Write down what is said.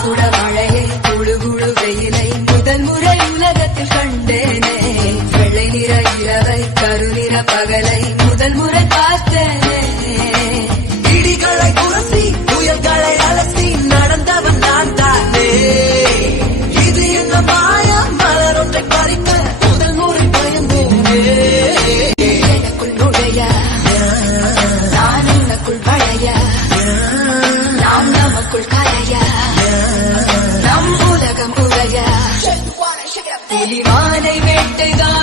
சுட மழையை குழு குழு வெயிலை முதல் முறை உலகத்தில் கண்டேனே. வெள்ளை நிற இரவை கருநிற பகலை முதல் முறை பார்த்தேனே. இடிகளை குரசி புயல்களை அலசி நடந்தவன் நான் தானே. இது என்ன மாயா மலர் ஒன்றை பறிக்க முதல் முறை பயந்தேனே. எனக்குள் நுழைய நான் உனக்குள் வளைய நாம் நமக்குள் கலைய நம் உலகம் உடைய தெளிவானை வேட்டைதான்